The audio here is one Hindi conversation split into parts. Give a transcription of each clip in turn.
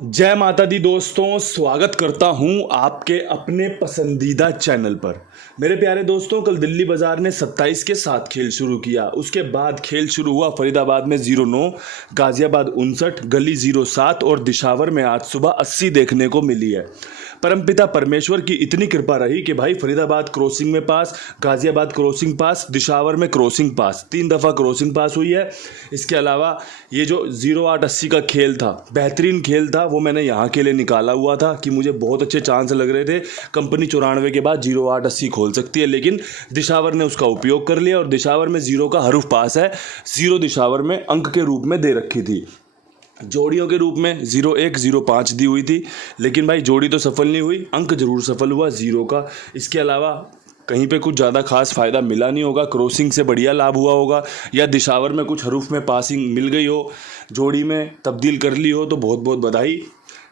जय माता दी दोस्तों, स्वागत करता हूं आपके अपने पसंदीदा चैनल पर। मेरे प्यारे दोस्तों, कल दिल्ली बाजार ने 27 के साथ खेल शुरू किया। उसके बाद खेल शुरू हुआ फरीदाबाद में 0-9, गाजियाबाद 59, गली 07 और दिशावर में आज सुबह 80 देखने को मिली है। परमपिता परमेश्वर की इतनी कृपा रही कि भाई फरीदाबाद क्रॉसिंग में पास, गाजियाबाद क्रॉसिंग पास, दिशावर में क्रॉसिंग पास, 3 दफ़ा क्रॉसिंग पास हुई है। इसके अलावा ये जो 08-80 का खेल था, बेहतरीन खेल था, वो मैंने यहाँ के लिए निकाला हुआ था कि मुझे बहुत अच्छे चांस लग रहे थे। कंपनी 94 के बाद 08-80 खोल सकती है, लेकिन दिशावर ने उसका उपयोग कर लिया और दिशावर में 0 का हरूफ पास है। 0 दिशावर में अंक के रूप में दे रखी थी। जोड़ियों के रूप में 0-1, 0-5 दी हुई थी, लेकिन भाई जोड़ी तो सफल नहीं हुई, अंक जरूर सफल हुआ 0 का। इसके अलावा कहीं पे कुछ ज़्यादा खास फ़ायदा मिला नहीं होगा, क्रॉसिंग से बढ़िया लाभ हुआ होगा, या दिशावर में कुछ हरूफ में पासिंग मिल गई हो, जोड़ी में तब्दील कर ली हो, तो बहुत बहुत बधाई।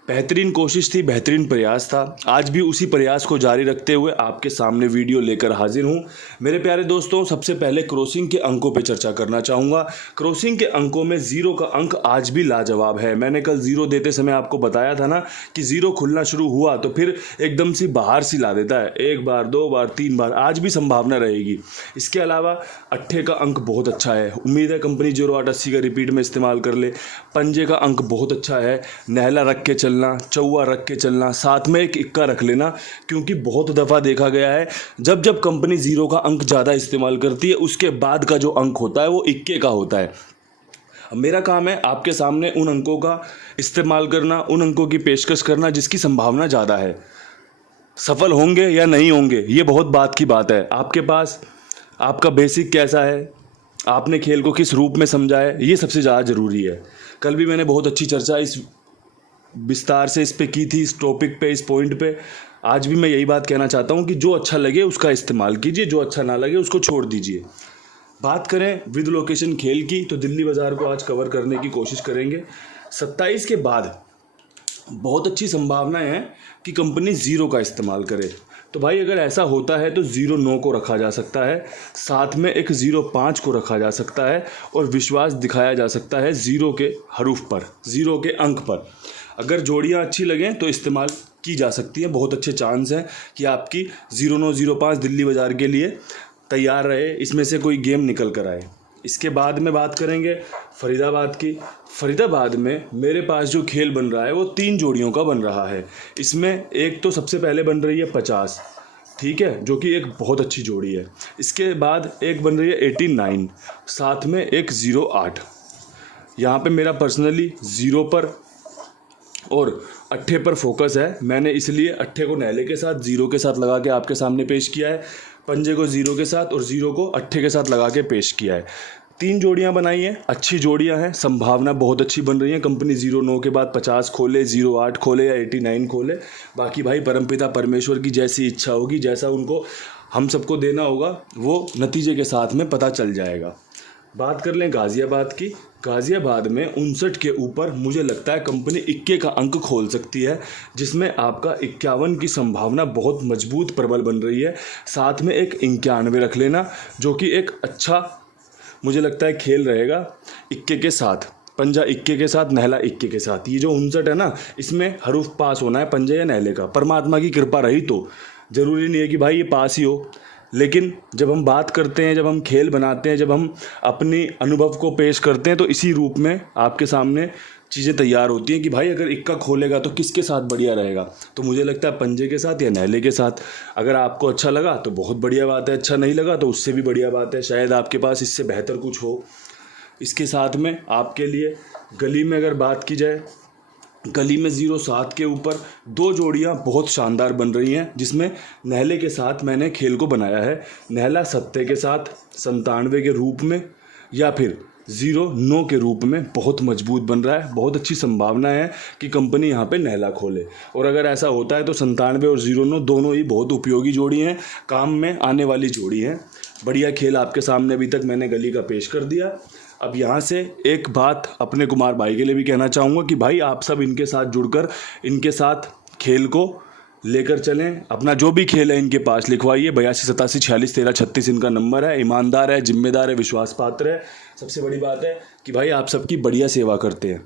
बेहतरीन कोशिश थी, बेहतरीन प्रयास था। आज भी उसी प्रयास को जारी रखते हुए आपके सामने वीडियो लेकर हाजिर हूँ। मेरे प्यारे दोस्तों, सबसे पहले क्रॉसिंग के अंकों पे चर्चा करना चाहूँगा। क्रॉसिंग के अंकों में 0 का अंक आज भी लाजवाब है। मैंने कल 0 देते समय आपको बताया था ना कि 0 खुलना शुरू हुआ तो फिर एकदम सी बाहर सी ला देता है, 1 बार, 2 बार, 3 बार। आज भी संभावना रहेगी। इसके अलावा अट्ठे का अंक बहुत अच्छा है, उम्मीद है कंपनी 08-80 का रिपीट में इस्तेमाल कर ले। पंजे का अंक बहुत अच्छा है, नहला रख के चलना, चौवा रख के चलना, साथ में एक इक्का रख लेना, क्योंकि बहुत दफ़ा देखा गया है जब जब कंपनी 0 का अंक ज़्यादा इस्तेमाल करती है, उसके बाद का जो अंक होता है वो इक्के का होता है। मेरा काम है आपके सामने उन अंकों का इस्तेमाल करना, उन अंकों की पेशकश करना जिसकी संभावना ज़्यादा है। सफल होंगे या नहीं होंगे ये बहुत बात की बात है। आपके पास आपका बेसिक कैसा है, आपने खेल को किस रूप में समझा है, ये सबसे ज़्यादा ज़रूरी है। कल भी मैंने बहुत अच्छी चर्चा इस विस्तार से इस पे की थी, इस टॉपिक पे, इस पॉइंट पे। आज भी मैं यही बात कहना चाहता हूँ कि जो अच्छा लगे उसका इस्तेमाल कीजिए, जो अच्छा ना लगे उसको छोड़ दीजिए। बात करें विद लोकेशन खेल की, तो दिल्ली बाज़ार को आज कवर करने की कोशिश करेंगे। 27 के बाद बहुत अच्छी संभावनाएं हैं कि कंपनी 0 का इस्तेमाल करे। तो भाई अगर ऐसा होता है तो 0-9 को रखा जा सकता है, साथ में एक 0-5 को रखा जा सकता है, और विश्वास दिखाया जा सकता है 0 के हरूफ पर, 0 के अंक पर। अगर जोड़ियां अच्छी लगें तो इस्तेमाल की जा सकती हैं। बहुत अच्छे चांस हैं कि आपकी 0-9, 0-5 दिल्ली बाज़ार के लिए तैयार रहे, इसमें से कोई गेम निकल कर आए। इसके बाद में बात करेंगे फरीदाबाद की। फरीदाबाद में मेरे पास जो खेल बन रहा है वो 3 जोड़ियों का बन रहा है। इसमें एक तो सबसे पहले बन रही है 50, ठीक है, जो कि एक बहुत अच्छी जोड़ी है। इसके बाद एक बन रही है 89, साथ में एक 08। यहाँ पे मेरा पर्सनली 0 पर और अट्ठे पर फोकस है। मैंने इसलिए अट्ठे को नहले के साथ 0 के साथ लगा के आपके सामने पेश किया है, पंजे को 0 के साथ और 0 को अट्ठे के साथ लगा के पेश किया है। 3 जोड़ियां बनाई हैं, अच्छी जोड़ियां हैं, संभावना बहुत अच्छी बन रही है। कंपनी 0-9 के बाद 50 खोले, 0-8 खोले या 89 खोले। बाकी भाई परमपिता परमेश्वर की जैसी इच्छा होगी, जैसा उनको हम सबको देना होगा, वो नतीजे के साथ में पता चल जाएगा। बात कर लें गाज़ियाबाद की। गाज़ियाबाद में 59 के ऊपर मुझे लगता है कंपनी इक्के का अंक खोल सकती है, जिसमें आपका 51 की संभावना बहुत मजबूत प्रबल बन रही है। साथ में एक 91 रख लेना, जो कि एक अच्छा मुझे लगता है खेल रहेगा इक्के के साथ, पंजा इक्के के साथ, नहला इक्के के साथ। ये जो 59 है ना, इसमें हरूफ पास होना है पंजे या नहले का। परमात्मा की कृपा रही तो, ज़रूरी नहीं है कि भाई ये पास ही हो, लेकिन जब हम बात करते हैं, जब हम खेल बनाते हैं, जब हम अपनी अनुभव को पेश करते हैं, तो इसी रूप में आपके सामने चीज़ें तैयार होती हैं कि भाई अगर इक्का खोलेगा तो किसके साथ बढ़िया रहेगा। तो मुझे लगता है पंजे के साथ या नहले के साथ। अगर आपको अच्छा लगा तो बहुत बढ़िया बात है, अच्छा नहीं लगा तो उससे भी बढ़िया बात है, शायद आपके पास इससे बेहतर कुछ हो। इसके साथ में आपके लिए गली में अगर बात की जाए, गली में 0-7 के ऊपर 2 जोड़ियां बहुत शानदार बन रही हैं, जिसमें नहले के साथ मैंने खेल को बनाया है। नहला 70 के साथ 97 के रूप में, या फिर 0-9 के रूप में बहुत मजबूत बन रहा है। बहुत अच्छी संभावना है कि कंपनी यहाँ पे नहला खोले, और अगर ऐसा होता है तो 97 और 0-9 दोनों ही बहुत उपयोगी जोड़ी हैं, काम में आने वाली जोड़ी हैं। बढ़िया खेल आपके सामने अभी तक मैंने गली का पेश कर दिया। अब यहाँ से एक बात अपने कुमार भाई के लिए भी कहना चाहूँगा कि भाई आप सब इनके साथ जुड़कर इनके साथ खेल को लेकर चलें। अपना जो भी खेल है इनके पास लिखवाइए। 8287461336 इनका नंबर है। ईमानदार है, जिम्मेदार है, विश्वास पात्र है। सबसे बड़ी बात है कि भाई आप सबकी बढ़िया सेवा करते हैं,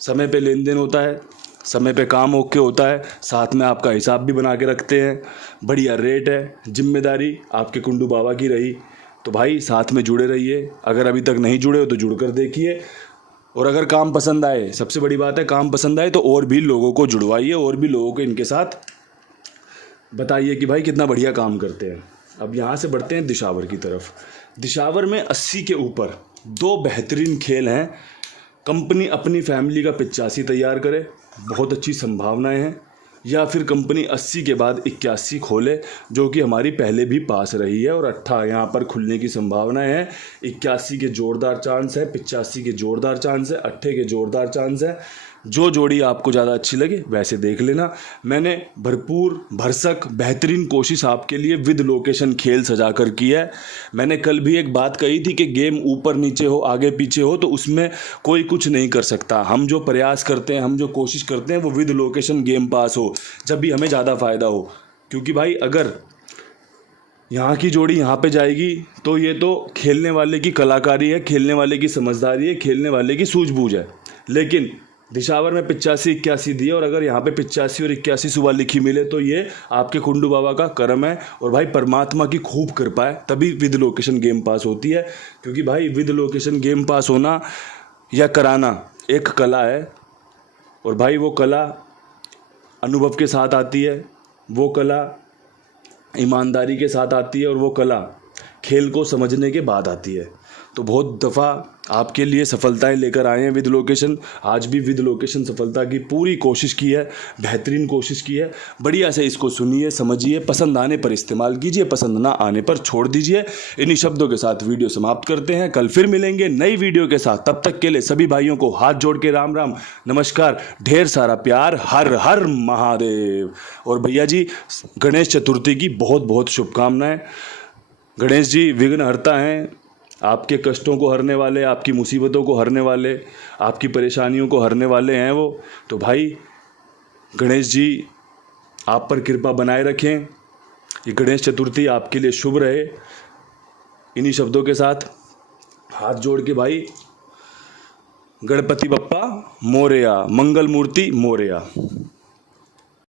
समय पे लेन देन होता है, समय पे काम ओके होता है, साथ में आपका हिसाब भी बना के रखते हैं, बढ़िया रेट है, जिम्मेदारी आपके कुंडू बाबा की रही। तो भाई साथ में जुड़े रहिए, अगर अभी तक नहीं जुड़े हो तो जुड़ कर देखिए। और अगर काम पसंद आए, सबसे बड़ी बात है काम पसंद आए तो और भी लोगों को जुड़वाइए, और भी लोगों को इनके साथ बताइए कि भाई कितना बढ़िया काम करते हैं। अब यहाँ से बढ़ते हैं दिशावर की तरफ। दिशावर में 80 के ऊपर 2 बेहतरीन खेल हैं। कंपनी अपनी फैमिली का 85 तैयार करे, बहुत अच्छी संभावनाएं हैं, या फिर कंपनी 80 के बाद 81 खोले, जो कि हमारी पहले भी पास रही है, और 8 यहाँ पर खुलने की संभावनाएं हैं। 81 के जोरदार चांस है, 85 के जोरदार चांस है, 8 के जोरदार चांस है। जो जोड़ी आपको ज़्यादा अच्छी लगे वैसे देख लेना। मैंने भरपूर भरसक बेहतरीन कोशिश आपके लिए विद लोकेशन खेल सजा कर की है। मैंने कल भी एक बात कही थी कि गेम ऊपर नीचे हो, आगे पीछे हो, तो उसमें कोई कुछ नहीं कर सकता। हम जो प्रयास करते हैं, हम जो कोशिश करते हैं, वो विद लोकेशन गेम पास हो, जब भी हमें ज़्यादा फ़ायदा हो। क्योंकि भाई अगर यहाँ की जोड़ी यहाँ पे जाएगी तो ये तो खेलने वाले की कलाकारी है, खेलने वाले की समझदारी है, खेलने वाले की सूझबूझ है। लेकिन दिशावर में 85-81 दिए, और अगर यहाँ पे 85 और 81 सुबह लिखी मिले तो ये आपके कुंडू बाबा का कर्म है, और भाई परमात्मा की खूब कृपा है, तभी विद लोकेशन गेम पास होती है। क्योंकि भाई विद लोकेशन गेम पास होना या कराना एक कला है, और भाई वो कला अनुभव के साथ आती है, वो कला ईमानदारी के साथ आती है, और वो कला खेल को समझने के बाद आती है। तो बहुत दफ़ा आपके लिए सफलताएं लेकर आए हैं विद लोकेशन। आज भी विद लोकेशन सफलता की पूरी कोशिश की है, बेहतरीन कोशिश की है। बढ़िया से इसको सुनिए, समझिए, पसंद आने पर इस्तेमाल कीजिए, पसंद ना आने पर छोड़ दीजिए। इन्हीं शब्दों के साथ वीडियो समाप्त करते हैं। कल फिर मिलेंगे नई वीडियो के साथ। तब तक के लिए सभी भाइयों को हाथ जोड़ के राम राम, नमस्कार, ढेर सारा प्यार, हर हर महादेव। और भैया जी गणेश चतुर्थी की बहुत बहुत शुभकामनाएं। गणेश जी विघ्नहर्ता हैं, आपके कष्टों को हरने वाले, आपकी मुसीबतों को हरने वाले, आपकी परेशानियों को हरने वाले हैं वो। तो भाई गणेश जी आप पर कृपा बनाए रखें, ये गणेश चतुर्थी आपके लिए शुभ रहे। इन्हीं शब्दों के साथ हाथ जोड़ के भाई गणपति बप्पा मोरया, मंगल मूर्ति मोरया।